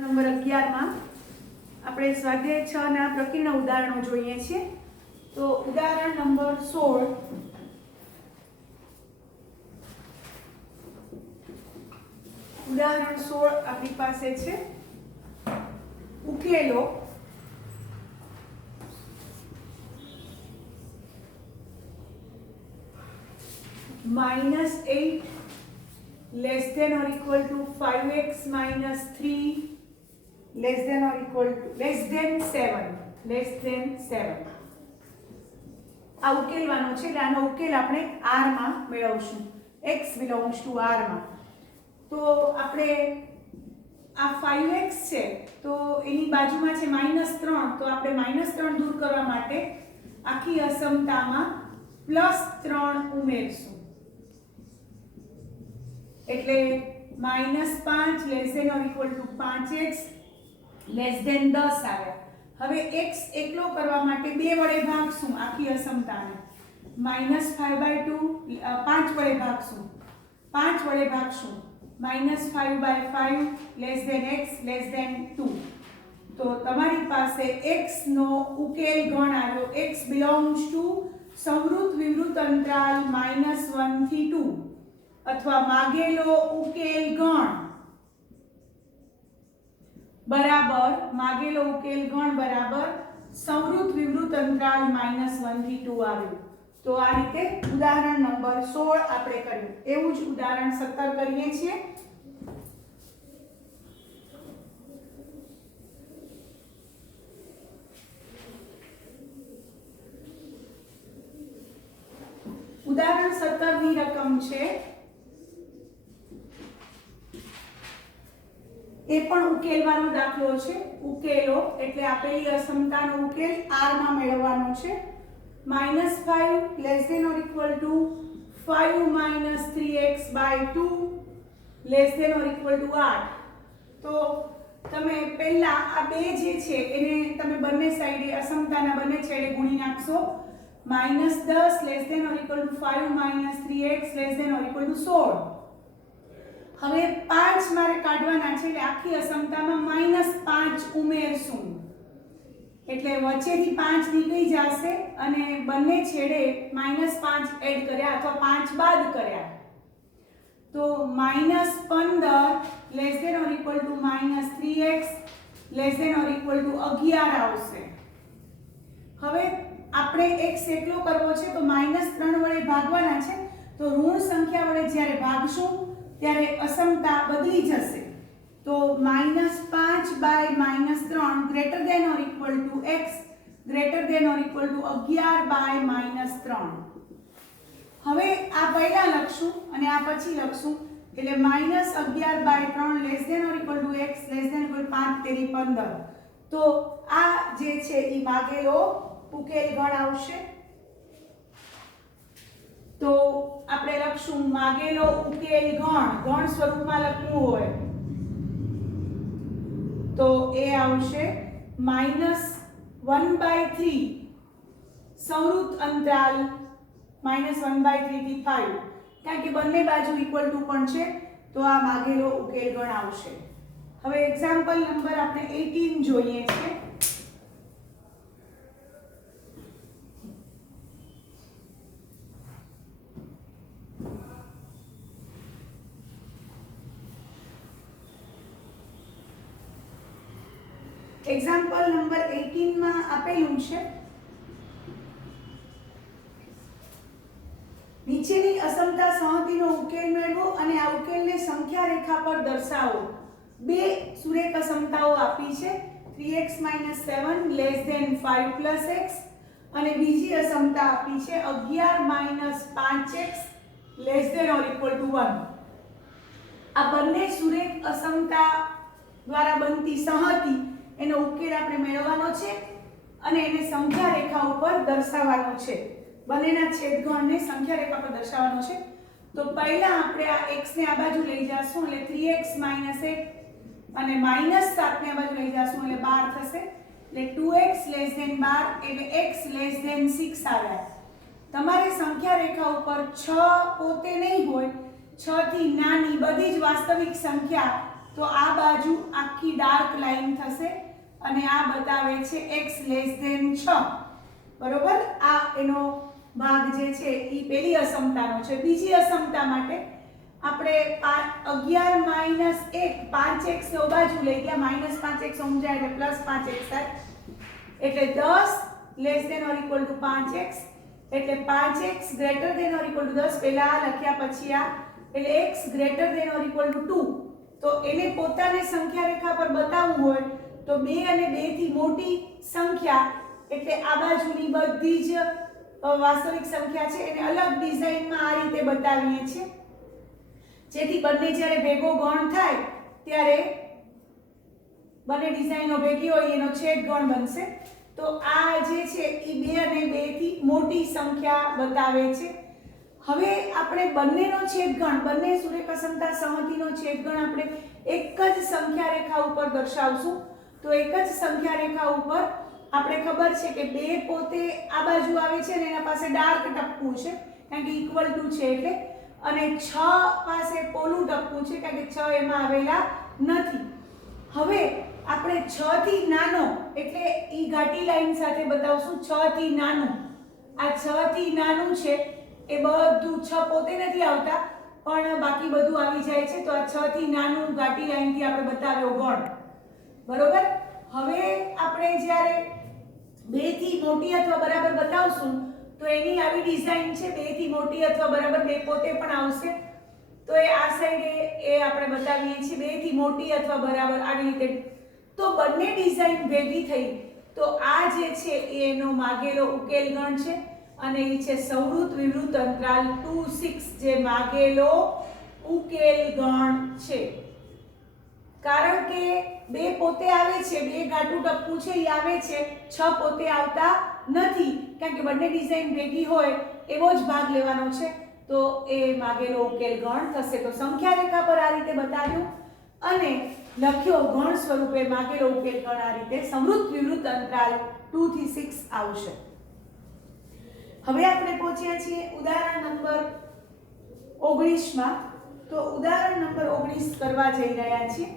Number 11 માં આપણે સ્વાધ્યાય 6 ના પ્રકીર્ણ ઉદાહરણો જોઈએ છીએ। તો ઉદાહરણ નંબર 16 આપણી પાસે છે ઉકેલો -8 less than or equal to 5x minus 3 less than 7 આ ઉકેલવાનો છે એટલે આનો ઉકેલ આપણે r માં મેળવશું। x belongs to r માં તો આપણે આ 5x છે તો એની બાજુમાં છે -3 તો આપણે -3 દૂર કરવા માટે આખી અસમતામાં +3 ઉમેરશું એટલે -5 less than or equal to 5x less than 10 આવે। હવે x એકલો કરવા માટે 2 વડે ભાગશું આખી અસમતાને -5/2 5 વડે ભાગશું -5/5 less than x less than 2 તો તમારી પાસે x નો ઉકેલ ગણ આવ્યો। x belongs to સંવૃત વિવૃત અંતરાલ -1 થી 2 અથવા માગેલો ઉકેલ ગણ બરાબર સંવૃત વિવૃત અંતરાલ -1 થી 2 આવ્યું। તો આ રીતે ઉદાહરણ નંબર 16 આપણે કર્યું। એવું જ ઉદાહરણ 17 કરીએ છીએ। ઉદાહરણ 17 ની રકમ છે એ પણ ઉકેલવાનો દાખલો છે। ઉકેલો એટલે આપેલી અસમતાનો ઉકેલ r માં મેળવવાનો છે। -5 less than or equal to 5 minus 3x/2 less than or equal to 8 તો તમે પહેલા આ બે જે છે એને તમે બંને સાઈડે અસમતાના બંને છેડે ગુણી નાખશો। -10 less than or equal to 5 minus 3x less than or equal to 16 હવે 5 મારે કાઢવાના છે એટલે આખી અસમતામાં -5 ઉમેરશું એટલે વચ્ચેથી 5 નીકળી જશે અને બંને છેડે -5 એડ કર્યા અથવા 5 બાદ કર્યા તો -15 less than or equal to -3x less than or equal to 11 આવશે। હવે આપણે x એકલો કરવો છે તો -3 વડે ભાગવાના છે તો ઋણ સંખ્યા વડે જ્યારે ભાગશું ત્યારે અસમતા બદલી જશે તો -5/-3 greater than or equal to x greater than or equal to 11/-3 હવે આ પહેલા લખશું અને આ પછી લખશું એટલે -11/3 less than or equal to x less than or equal to 5 તેરી 15 તો આ જે છે ઈ માગેલો ઉકેલ ગણ આવશે। તો આપણે લખશું માગેલો ઉકેલ ગણ સ્વરૂપમાં લખવું હોય તો એ આવશે -1/3 સંવૃત અંતરાલ -1/3 થી 5 કારણ કે બંને બાજુ ઇક્વલ ટુ પણ છે તો આ માગેલો ઉકેલ ગણ આવશે। હવે એક્ઝામ્પલ નંબર આપણે 18 જોઈએ છે। એક્ઝામ્પલ નંબર 18 માં આપેલું છે નીચેની અસમતા સંહતિનો ઉકેલ મેળવો અને આ ઉકેલને સંખ્યા રેખા પર દર્શાવો। બે સુરેખ અસમતાઓ આપી છે 3x - 7 less than 5 plus x અને બીજી અસમતા આપી છે 11 - 5x less than or equal to 1। આ બંને સુરેખ અસમતા દ્વારા બનતી સંહતિ એનો ઉકેલ આપણે મેળવવાનો છે અને એને સંખ્યા રેખા ઉપર દર્શાવવાનો છે। બંનેના છેદગણને સંખ્યા રેખા પર દર્શાવવાનો છે તો પહેલા આપણે આ x ને આ બાજુ લઈ જાશું એટલે 3x - 1 અને -7 ને આ બાજુ લઈ જાશું એટલે 12 થશે એટલે 2x less than 12 એટલે x less than 6 આવ્યા। તમારે સંખ્યા રેખા ઉપર 6 પોતે નહીં હોય 6 થી નાની બધી જ વાસ્તવિક સંખ્યા તો આ બાજુ આખી ડાર્ક લાઈન થશે અને આ બતાવે છે x <6 બરોબર। આ એનો ભાગ જે છે એ પહેલી અસમતાનો છે। બીજી અસમતા માટે આપણે 11 - 1 5x ને બાજુ લઈ ગયા -5x સમજાય એટલે +5x થાય એટલે 10 < 5x એટલે 5x > 10 પહેલા લખ્યા પછી આ એટલે x > 2 તો એને પોતાને સંખ્યા રેખા પર બતાવવું હોય તો 2 અને 2 થી મોટી સંખ્યા એટલે આ બાજુની બધી જ વાસ્તવિક સંખ્યા છે એને અલગ ડિઝાઇનમાં આ રીતે બતાવીએ છીએ જેથી બંને જ્યારે ભેગો ગણ થાય ત્યારે બંને ડિઝાઇનો ભેગી હોય એનો છેદ ગણ બનશે। તો આ જે છે એ 2 અને 2 થી મોટી સંખ્યા બતાવે છે। હવે આપણે બંનેનો છેદગણ બંને સુરેખ અસમતા સહમતિનો છેદગણ આપણે એક જ સંખ્યા રેખા ઉપર દર્શાવશું। તો એક જ સંખ્યા રેખા ઉપર આપણે ખબર છે કે 2 પોતે આ બાજુ આવે છે અને એના પાસે ડાર્ક ટપકું છે કારણ કે ઇક્વલ ટુ છે એટલે અને 6 પાસે પોલું ટપકું છે કારણ કે 6 એમાં આવેલા નથી। હવે આપણે 6 થી નાનો એટલે ઈ ઘાટી લાઈન સાથે બતાવશું 6 થી નાનું આ 6 થી નાનું છે એ બધું 6 પોતે નથી આવતા પણ બાકી બધું આવી જાય છે તો આ 6 થી નાનું ઘાટી લાઈન થી આપણે બતાવ્યો ગણ બરોબર। હવે આપણે જ્યારે 2 થી મોટી અથવા બરાબર બતાવશું તો એની આવી ડિઝાઇન છે 2 થી મોટી અથવા બરાબર 2 પોતે પણ આવશે તો એ આ સાઈડે એ આપણે બતાવીએ છીએ 2 થી મોટી અથવા બરાબર આવી રીતે તો બંને ડિઝાઇન ભેગી થઈ તો આ જે છે એનો માગેલો ઉકેલ ગણ છે અને એ છે સંવૃત વિવૃત અંતરાલ 2 6 જે માગેલો ઉકેલ ગણ છે। કારણ કે 2 પોતે આવે છે 2 ઘાટું ટપકું છે એ આવે છે 6 પોતે આવતા નથી કારણ કે બંને ડિઝાઇન ભેગી હોય એવો જ ભાગ લેવાનો છે તો એ માગેલો ઉકેલ ગણ થશે। તો સંખ્યા રેખા પર આ રીતે બતાવ્યું અને લખ્યો ગણ સ્વરૂપે માગેલો ઉકેલ ગણ આ રીતે સંવૃત વિવૃત અંતરાલ 2 થી 6 આવશે। હવે આપણે પહોંચ્યા છીએ ઉદાહરણ નંબર 19 માં। તો ઉદાહરણ નંબર 19 કરવા જઈ રહ્યા છીએ।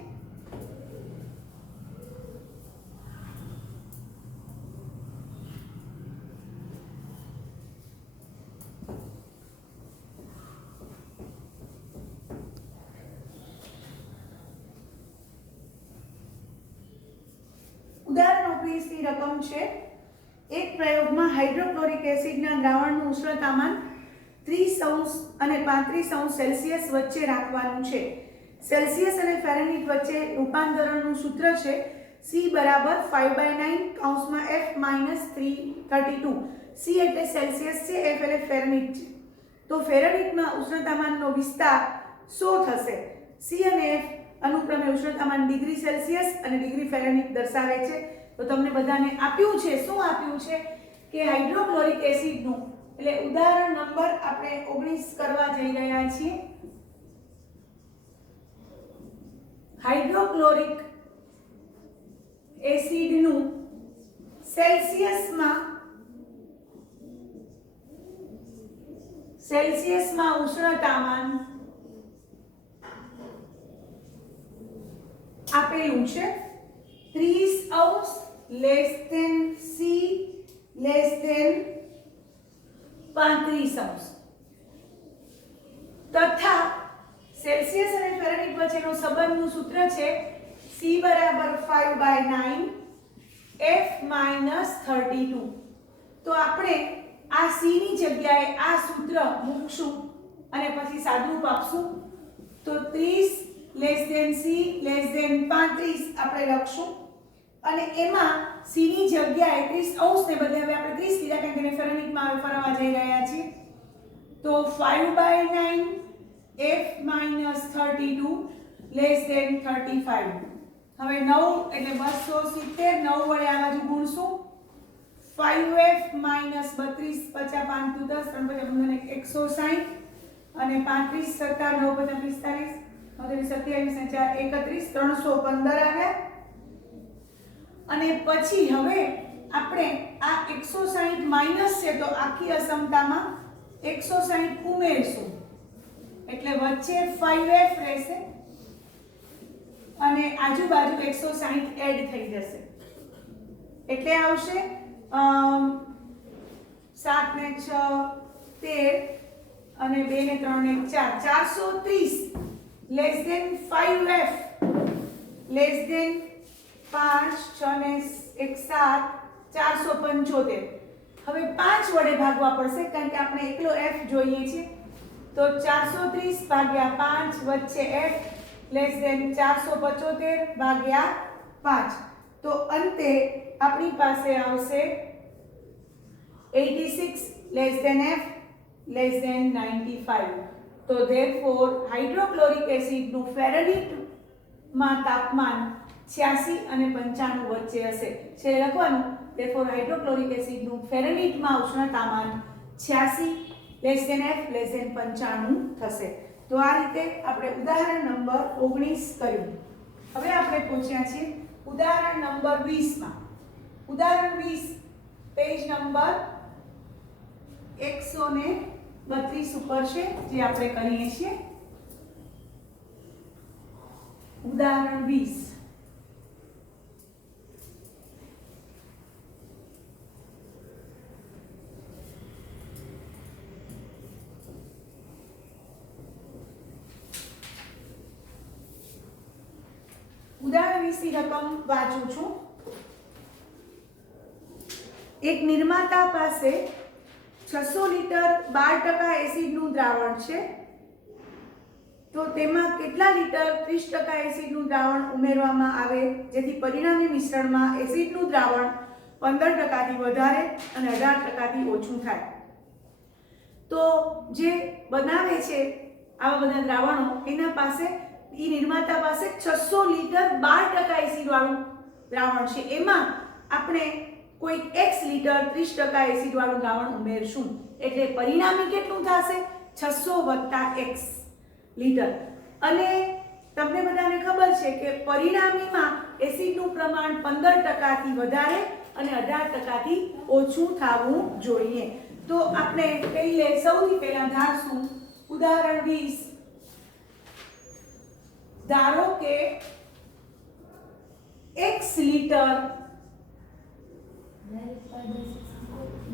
ઉદાહરણ 19 ની રકમ છે એક પ્રયોગમાં હાઇડ્રોક્લોરિક એસિડના દ્રાવણનું ઉષ્ણતામાન 30° અને 35° સેલ્સિયસ વચ્ચે રાખવાનું છે। સેલ્સિયસ અને ફેરનહીટ વચ્ચે રૂપાંતરણનું સૂત્ર છે C = 5/9 F - 332 C એટલે સેલ્સિયસ છે F એટલે ફેરનહીટ છે તો ફેરનહીટમાં ઉષ્ણતામાનનો વિસ્તાર 100 થશે। C અને F અનુક્રમે ઉષ્ણતામાન ડિગ્રી સેલ્સિયસ અને ડિગ્રી ફેરનહીટ દર્શાવે છે। તો તમને બધાને આપ્યું છે શું આપ્યું છે કે હાઇડ્રોક્લોરિક એસિડનું એટલે ઉદાહરણ નંબર આપણે 19 કરવા જઈ રહ્યા છીએ। હાઇડ્રોક્લોરિક એસિડનું સેલ્સિયસમાં ઉષ્ણતામાન આપેલું છે 30° C < 35° તથા સેલ્સિયસ અને ફેરનહીટ વચ્ચેનો સંબંધનું સૂત્ર છે C = 5/9 F - 32 તો આપણે આ C ની જગ્યાએ આ સૂત્ર મૂકશું અને પછી સાદુરૂપ આપશું તો 30 C < 35 આપણે લખશું અને એમાં C ની જગ્યાએ 30° ને બદલે હવે આપણે 30 લીધા કારણ કે ફેરનહીટમાં હવે ફરવા જઈ રહ્યા છીએ તો 5/9 F - 32 < 35 હવે 9 એટલે 270 9 વડે આ બાજુ ગુણશું 5F - 32 50 5 × 10 3 × 160 અને 35 + 7 9 × 45 27 ને 4 31 315 આવ્યા અને પછી હવે આપણે આ 160 માઈનસ છે તો આખી અસમતામાં 160 ઉમેરશું એટલે વચ્ચે 5F રહેશે અને આજુબાજુ 160 એડ થઈ જશે એટલે આવશે 7 ને 6 13 અને 2 ને 3 ને 4 430 less than 5f less than 5 6 ને 1 7 475 હવે 5 વડે ભાગવા પડશે કારણ કે આપણે એકલો f જોઈએ છે તો 430 ભાગ્યા 5 વચ્ચે f લેસ ધેન 475 ભાગ્યા 5 તો અંતે આપણી પાસે આવશે 86 less than f less than 95 તો ધેરફોર હાઇડ્રોક્લોરિક એસિડ નું ફેરનહીટ માં તાપમાન 86 અને 95 વચ્ચે હશે છે લખવાનું ધેરફોર હાઇડ્રોક્લોરિક એસિડ નું ફેરનહીટ માં ઉષ્ણતામાન 86 less than f less than 95 થશે તો આ રીતે આપણે ઉદાહરણ નંબર 19 કર્યું હવે આપણે પહોંચ્યા છીએ ઉદાહરણ નંબર 20 માં ઉદાહરણ 20 પેજ નંબર 132 ઉપર છે જે આપણે કરીએ છીએ ઉદાહરણ 20 ઉદાહરણ 20 ની રકમ વાંચું છું એક નિર્માતા પાસે 600 લીટર 12% એસિડનું દ્રાવણ છે તો તેમાં કેટલા લીટર 30% એસિડનું દ્રાવણ ઉમેરવામાં આવે જેથી પરિણામી મિશ્રણમાં એસિડનું દ્રાવણ 15% થી વધારે અને 18% થી ઓછું થાય તો જે બનાવે છે આવા બધા દ્રાવણો એના પાસે ઈ નિર્માતા પાસે 600 લીટર 12% એસિડ વાળું દ્રાવણ છે એમાં આપણે કોઈ x લીટર 30% એસિડ વાળું દ્રાવણ ઉમેરશું એટલે પરિણામી કેટલું થશે 600 + x લીટર અને તમને બધાને ખબર છે કે પરિણામીમાં એસિડનું પ્રમાણ 15% થી વધારે અને 18% થી ઓછું થવું જોઈએ તો આપણે સૌથી પહેલા ધારશું ઉદાહરણ 20 ધારો કે x લીટર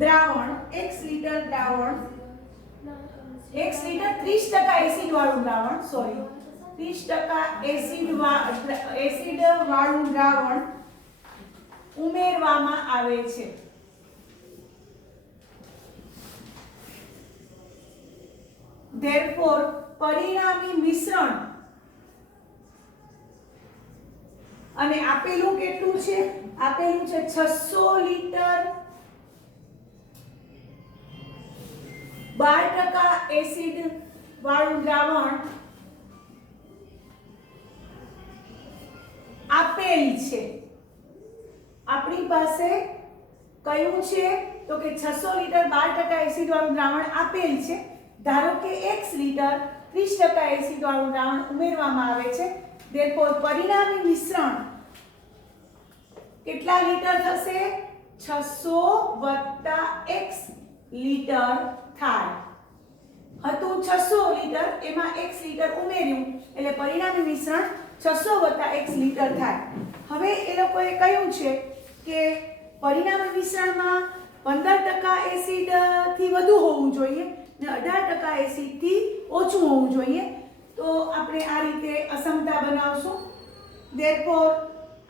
દ્રાવણ x લીટર 30% એસિડ વાળું દ્રાવણ 30% એસિડ વાળું દ્રાવણ ઉમેરવામાં આવે છે ધેરફોર પરિણામી મિશ્રણ અને આપેલું કેટલું છે આપેલું છે 600 લીટર 12% એસિડ વાળું દ્રાવણ આપેલ છે આપણી પાસે કયું છે તો કે 600 લીટર 12% એસિડ વાળું દ્રાવણ આપેલ છે ધારો કે x લીટર 30% એસિડ વાળું દ્રાવણ ઉમેરવામાં આવે છે ધેરફોર પરિણામી મિશ્રણ કેટલા લીટર થશે 600 + x લીટર થાય હતું 600 લીટર એમાં x લીટર ઉમેર્યું એટલે પરિણામી મિશ્રણ 600 + x લીટર થાય હવે એ લોકોએ કહ્યું છે કે પરિણામી મિશ્રણમાં 15% એસિડ થી વધુ હોવું જોઈએ ને 18% એસિડ થી ઓછું હોવું જોઈએ તો આપણે આ રીતે અસમતા બનાવશું ધેરફોર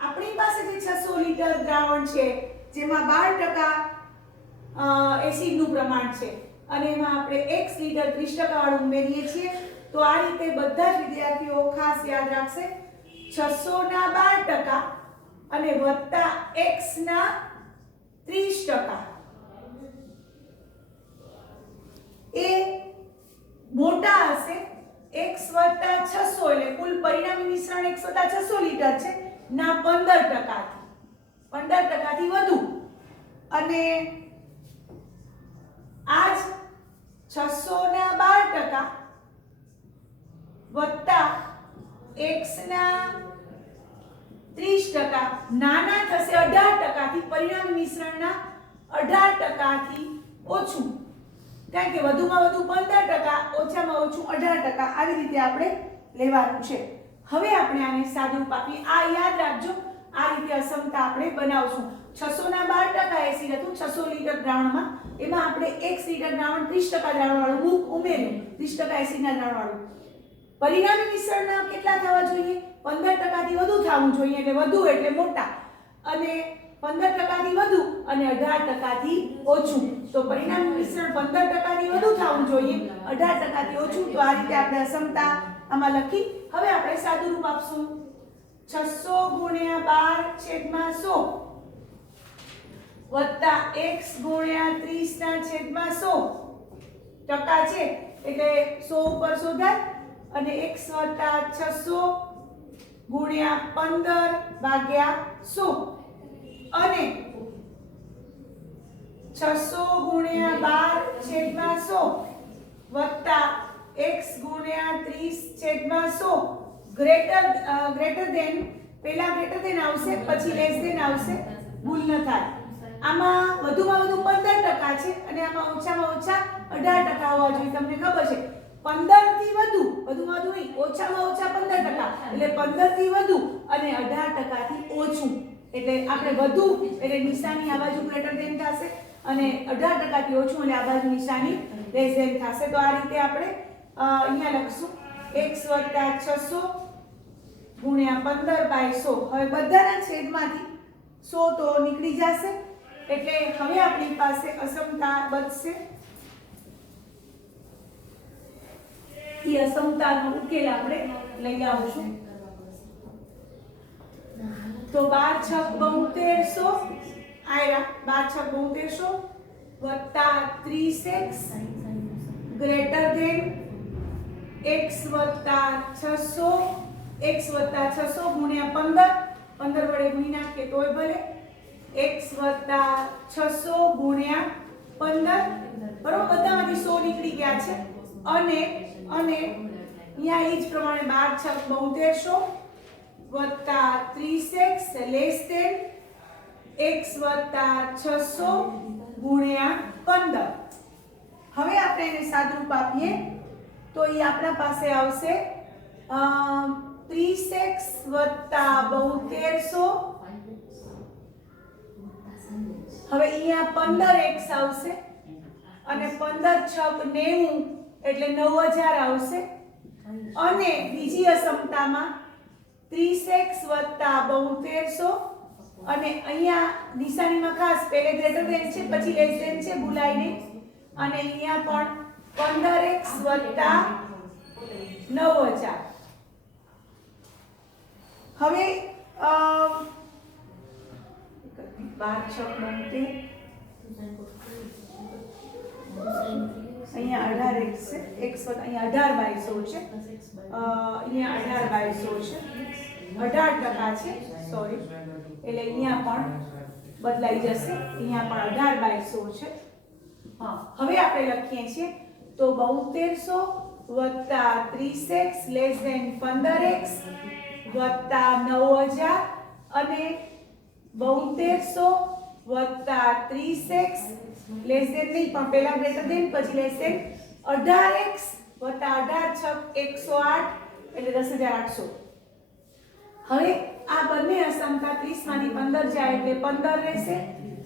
આપણી પાસે જે 600 લીટર દ્રાવણ છે જેમાં 12% એસિડનું પ્રમાણ છે અને એમાં આપણે x લીટર 30% વાળું ઉમેરીએ છીએ તો આ રીતે બધા જ વિદ્યાર્થીઓ ખાસ યાદ રાખશે 600 ના 12% અને વત્તા x ના 30% એ મોટા હશે x + 600 એટલે કુલ પરિણામી મિશ્રણ x + 600 લીટર છે ના 15% થી વધુ અને આજ 600 ના 12% વત્તા x ના 30% નાના થશે 18% થી પરિણામી મિશ્રણના 18% થી ઓછું કારણ કે વધુમાં વધુ 15% ઓછામાં ઓછું 18% આવી રીતે આપણે લેવાનું છે હવે આપણે આને સાદુરૂપ આપીએ. આ યાદ રાખજો, આ રીતે અસમતા આપણે બનાવશું. 600 ના 12% એસિડ હતું 600 લીટર દ્રાવણમાં, એમાં આપણે 1 લીટર દ્રાવણ 30% દ્રાવણવાળું ઉમેર્યું, 30% એસિડના દ્રાવણવાળું. પરિણામી મિશ્રણના કેટલા થવા જોઈએ? 15% થી વધુ થવું જોઈએ, એટલે વધુ એટલે મોટા, અને 15% થી વધુ અને 18% થી ઓછું. તો પરિણામી મિશ્રણ 15% થી વધુ થવું જોઈએ, 18% થી ઓછું. તો આ રીતે આપણે અસમતા આમાં લખી. હવે આપણે સાદુરૂપ આપશું. 600 ગુણ્યા 12/100 વત્તા x ગુણ્યા 30 ના છેદમાં 100 ટકા છે, એટલે 100 ઉપર શોધાય, અને x વત્તા 600 ગુણ્યા 15 ભાગ્યા 100 અને 600 ગુણ્યા 12/100 વત્તા x ગુણ્યા 30/100 ગ્રેટર દેન, પહેલા ગ્રેટર દેન આવશે પછી લેસ દેન આવશે, ભૂલ ન થાય. આમાં વધુમાં વધુ 15% છે અને આમાં ઓછામાં ઓછા 18% હોવા જોઈએ. તમને ખબર છે 15 થી વધુ, વધુમાં વધુ નહીં, ઓછામાં ઓછા 15%, એટલે 15 થી વધુ અને 18% થી ઓછું. એટલે આપણે વધુ એટલે નિશાની આ બાજુ ગ્રેટર દેન થશે, અને 18% થી ઓછું એટલે આ બાજુ નિશાની લેસ દેન થશે. તો આ રીતે આપણે અહીંયા લખશું x વત્તા 600 ગુણ્યા 15/100. હવે બધાના છેદમાંથી 100 તો નીકળી જશે, એટલે હવે આપણી પાસે અસમતા બચશે. એ અસમતાનો ઉકેલ આપણે લઈ આવશું. તો 12×6 = 7200 વત્તા 30x ગ્રેટર દેન x વત્તા 600, x વત્તા 600 ગુણ્યા 15 વડે ગુણી નાખીએ તોય ભલે, x વત્તા 600 ગુણ્યા 15, બરોબર, બધામાંથી 100 નીકળી ગયા છે, અને અહીંયા એ જ પ્રમાણે 12×6 = 7200 વત્તા 30x લેસ દેન x વત્તા 600 ગુણ્યા 15. હવે આપણે એને સાદુરૂપ આપીએ તો એ આપણા પાસે આવશે 30x વત્તા 7200. હવે અહીંયા 15x આવશે અને 15×6 = 90 એટલે 9000 આવશે, અને બીજી અસમતામાં 30x વત્તા 7200, અને અહીંયા નિશાનીમાં ખાસ પહેલે ગ્રેટર દેન છે પછી લેસ દેન છે, ભૂલાય નહીં, અને અહીંયા પણ 15x વત્તા 9000. હવે 12×6 અહીંયા 18x છે, x અહીંયા 18/100 છે, અહીંયા 18/100 છે, 18% છે, સોરી, એટલે અહીંયા પણ બદલાઈ જશે, અહીંયા પણ 18/100 છે. હા, હવે આપણે લખીએ છીએ તો 7200 વત્તા 30x લેસ દેન 15x વત્તા 9000, અને 7200 વત્તા 30x લેસ દેન નહીં પણ પહેલા ગ્રેટર દેન પછી લેસ દેન 18x વત્તા 18×6 = 108 એટલે 10800. હવે આ બંને અસમતા 30 માંથી 15 જાય એટલે 15 રહેશે,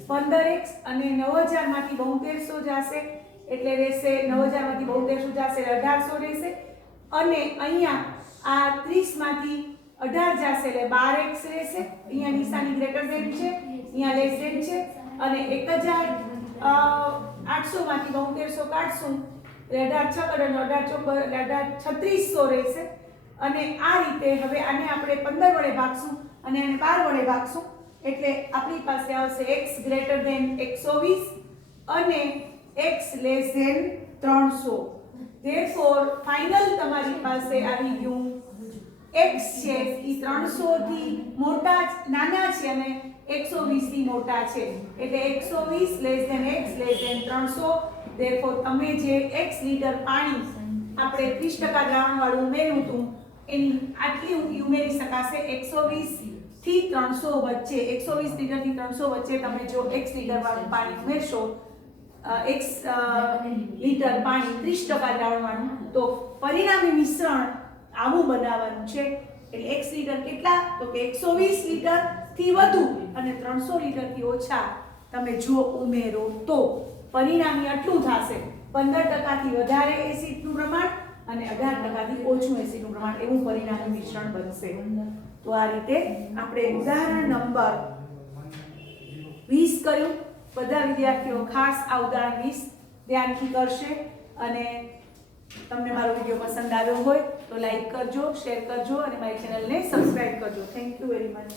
15x, અને 9000 માંથી 7200 જશે એટલે રહેશે 9000 માંથી 7200 જશે એટલે 1800 રહેશે, અને અહીંયા આ 30 માંથી 18 જશે એટલે 12x રહેશે. અહીંયા નિશાની ગ્રેટર દેન છે, અહીંયા લેસ દેન છે, અને 1800 માંથી 7200 કાઢશું એટલે 3600 રહેશે. અને આ રીતે હવે આને આપણે 15 વડે ભાગશું અને આને 12 વડે ભાગશું, એટલે આપણી પાસે આવશે x ગ્રેટર દેન 120 અને x less than 300. Therefore final તમારી પાસે આવી ગયું x છે એ 300 થી મોટા નાના છે અને 120 થી મોટા છે, એટલે 120 less than x less than 300. Therefore તમે જે x લીટર પાણી આપણે 30% દ્રાવણ વાળું ઉમેર્યું હતું એની આટલી ઉમેરી શકાશે 120 થી 300 વચ્ચે. 120 લીટર થી 300 વચ્ચે તમે જો x લીટર વાળું પાણી ઉમેરશો, x લીટર પાણી 30% દ્રાવણ વાળું, તો પરિણામી મિશ્રણ આવું બનાવવાનું છે. એટલે x લીટર કેટલા તો કે 120 લીટર થી વધુ અને 300 લીટર થી ઓછા તમે જો ઉમેરો તો પરિણામી આટલું થશે 15% થી વધારે એસિડનું પ્રમાણ અને 18% થી ઓછું એસિડનું પ્રમાણ એવું પરિણામી મિશ્રણ બનશે. તો આ રીતે આપણે ઉદાહરણ નંબર 20 કર્યું. બધા વિદ્યાર્થીઓ ખાસ આ ઉદાહરણ 20 ધ્યાનથી કરશે અને તમને મારો વિડિયો પસંદ આવ્યો હોય તો લાઈક કરજો, શેર કરજો અને મારી ચેનલને સબસ્ક્રાઇબ કરજો. Thank you very much.